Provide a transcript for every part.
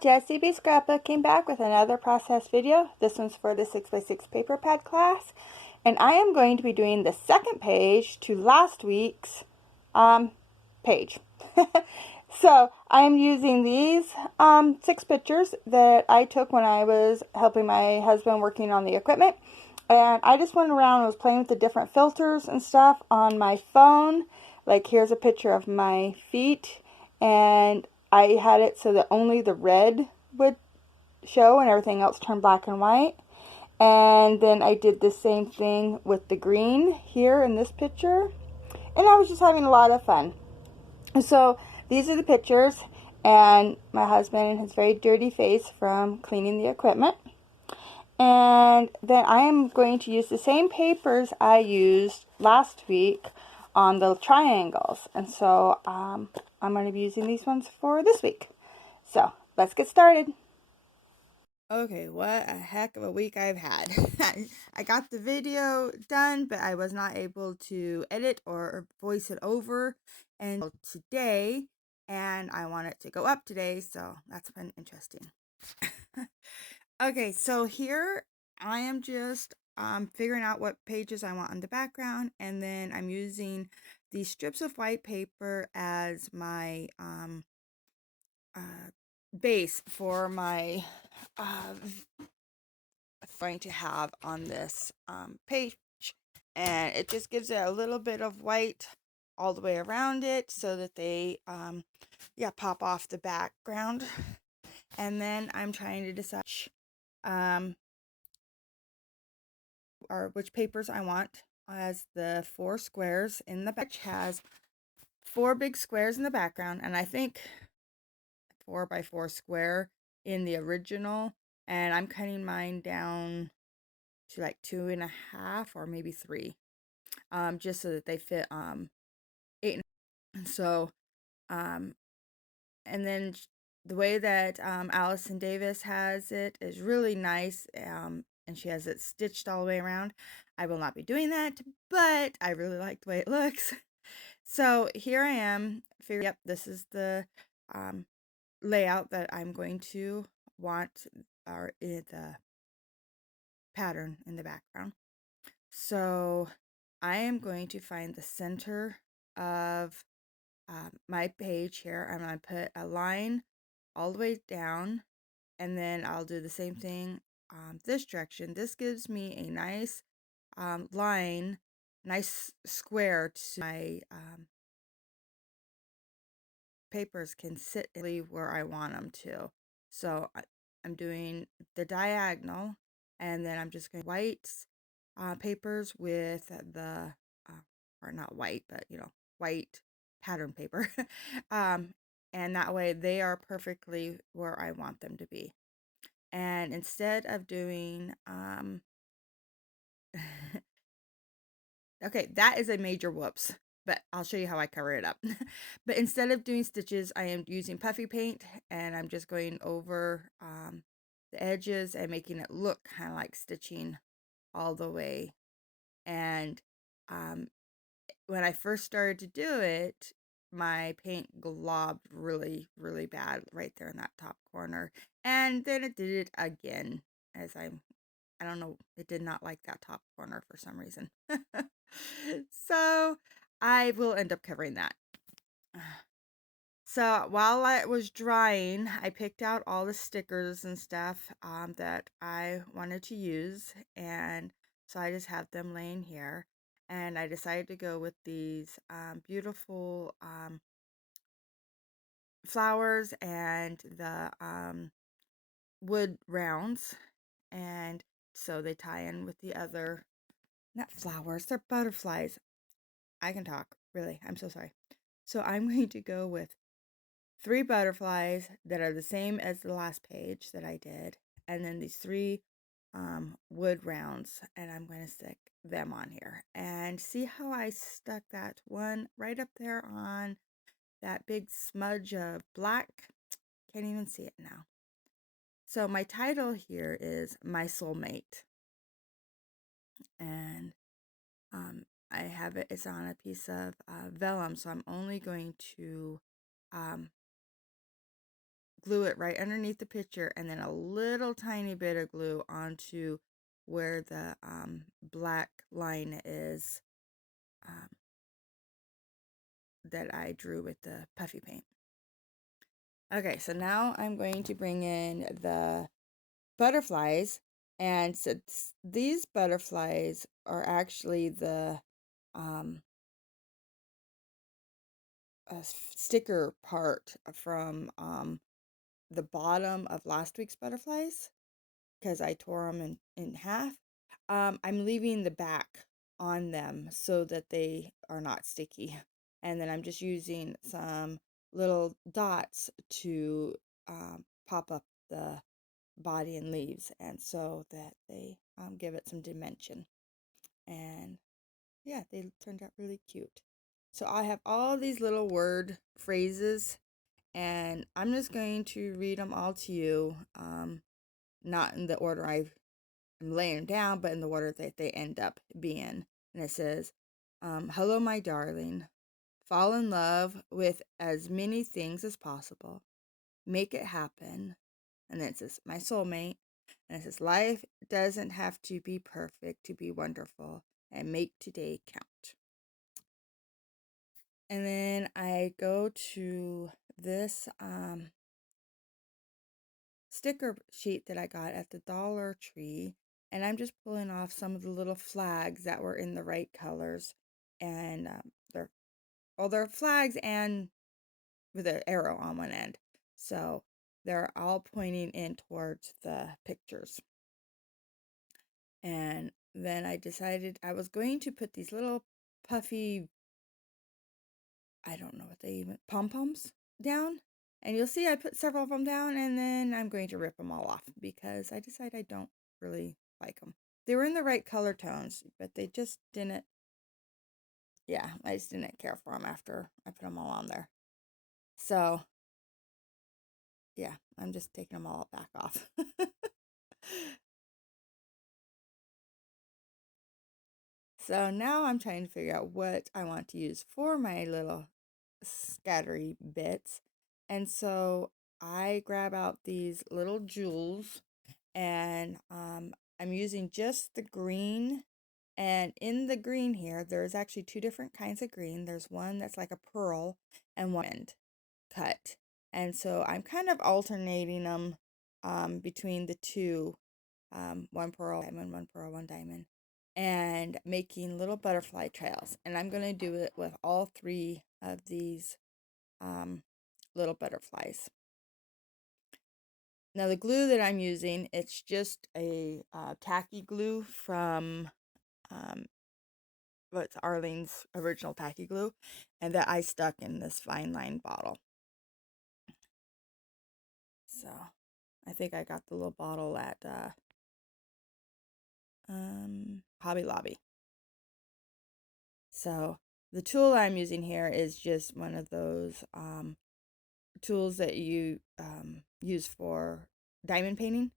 Jessie B. Scrapbooking back with another process video. This one's for the 6x6 paper pad class. And I am going to be doing the second page to last week's page. So I am using these 6 pictures that I took when I was helping my husband working on the equipment. And I just went around and was playing with the different filters and stuff on my phone. Like here's a picture of my feet, and I had it so that only the red would show and everything else turned black and white. And then I did the same thing with the green here in this picture. And I was just having a lot of fun. So these are the pictures and my husband and his very dirty face from cleaning the equipment. And then I am going to use the same papers I used last week on the triangles. And so I'm going to be using these ones for this week. So let's get started. Okay, what a heck of a week I've had. I got the video done, but I was not able to edit or voice it over until today. And I want it to go up today, so that's been interesting. Okay, so here I am just figuring out what pages I want on the background, and then I'm using these strips of white paper as my base for my going to have on this page, and it just gives it a little bit of white all the way around it so that they pop off the background. And then I'm trying to decide or which papers I want as the 4 squares in the back. Has 4 big squares in the background, and I think 4x4 square in the original, and I'm cutting mine down to like 2.5 or maybe 3, just so that they fit 8. So and then the way that Allison Davis has it is really nice, and she has it stitched all the way around. I will not be doing that, but I really like the way it looks. So here I am figuring, yep, this is the layout that I'm going to want, or the pattern in the background. So I am going to find the center of my page here. I'm going to put a line all the way down, and then I'll do the same thing this direction. This gives me a nice line, nice square to my papers can sit where I want them to. So I'm doing the diagonal, and then I'm just going to white papers with the or not white, but white pattern paper. And that way they are perfectly where I want them to be. And instead of doing okay, that is a major whoops, but I'll show you how I cover it up. But instead of doing stitches, I am using puffy paint, and I'm just going over the edges and making it look kind of like stitching all the way. And when I first started to do it, my paint globbed really, really bad right there in that top corner. And then it did it again, as I don't know, it did not like that top corner for some reason. So I will end up covering that. So while it was drying, I picked out all the stickers and stuff that I wanted to use, and so I just have them laying here. And I decided to go with these beautiful flowers and the wood rounds, and so they tie in with the other, not flowers, they're butterflies. I can talk, really, I'm so sorry. So I'm going to go with 3 butterflies that are the same as the last page that I did, and then these 3 wood rounds, and I'm going to stick them on here. And see how I stuck that one right up there on that big smudge of black? Can't even see it now. So my title here is My Soulmate, and I have it, it's on a piece of vellum, so I'm only going to glue it right underneath the picture, and then a little tiny bit of glue onto where the black line is that I drew with the puffy paint. Okay, so now I'm going to bring in the butterflies, and so these butterflies are actually the sticker part from the bottom of last week's butterflies, because I tore them in half. I'm leaving the back on them so that they are not sticky. And then I'm just using some little dots to pop up the body and leaves, and so that they give it some dimension. And yeah, they turned out really cute. So I have all these little word phrases, and I'm just going to read them all to you, not in the order I'm laying them down, but in the order that they end up being. And it says, hello, my darling. Fall in love with as many things as possible. Make it happen. And then it says, my soulmate. And it says, life doesn't have to be perfect to be wonderful, and make today count. And then I go to this sticker sheet that I got at the Dollar Tree, and I'm just pulling off some of the little flags that were in the right colors, and they're flags and with an arrow on one end, so they're all pointing in towards the pictures. And then I decided I was going to put these little puffy, I don't know what they even, pom-poms down. And you'll see I put several of them down, and then I'm going to rip them all off because I decided I don't really like them. They were in the right color tones, but they just didn't, yeah, I just didn't care for them after I put them all on there. So, yeah, I'm just taking them all back off. So now I'm trying to figure out what I want to use for my little scattery bits. And so I grab out these little jewels, and I'm using just the green. And in the green here, there's actually two different kinds of green. There's one that's like a pearl and one cut. And so I'm kind of alternating them between the two, one pearl diamond, one pearl, one diamond, and making little butterfly trails. And I'm going to do it with all three of these little butterflies. Now the glue that I'm using, it's just a tacky glue from what's Arlene's original tacky glue, and that I stuck in this fine line bottle. So I think I got the little bottle at Hobby Lobby. So the tool I'm using here is just one of those tools that you use for diamond painting,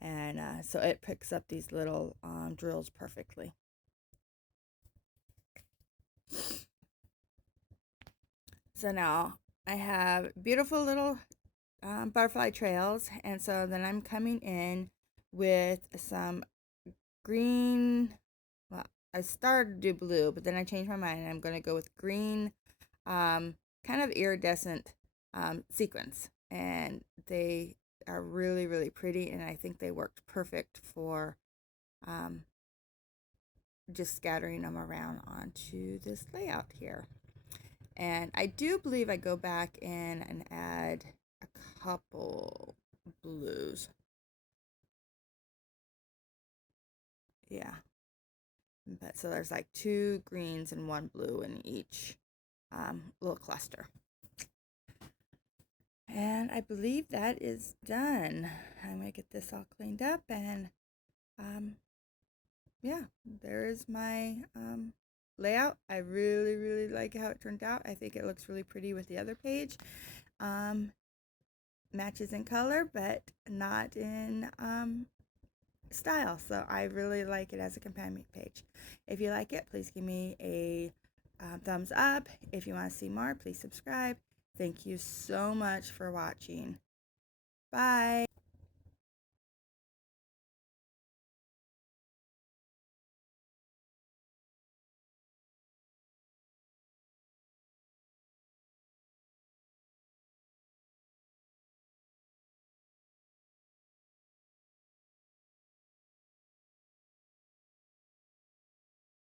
and so it picks up these little drills perfectly. So now I have beautiful little butterfly trails, and so then I'm coming in with some green. Well, I started to do blue, but then I changed my mind, and I'm going to go with green, kind of iridescent sequins, and they are really, really pretty, and I think they worked perfect for just scattering them around onto this layout here. And I do believe I go back in and add a couple blues. Yeah. But so there's like two greens and one blue in each little cluster. And I believe that is done. I'm going to get this all cleaned up, and yeah, there is my layout. I really, really like how it turned out. I think it looks really pretty with the other page. Matches in color, but not in style. So I really like it as a companion page. If you like it, please give me a thumbs up. If you want to see more, please subscribe. Thank you so much for watching. Bye.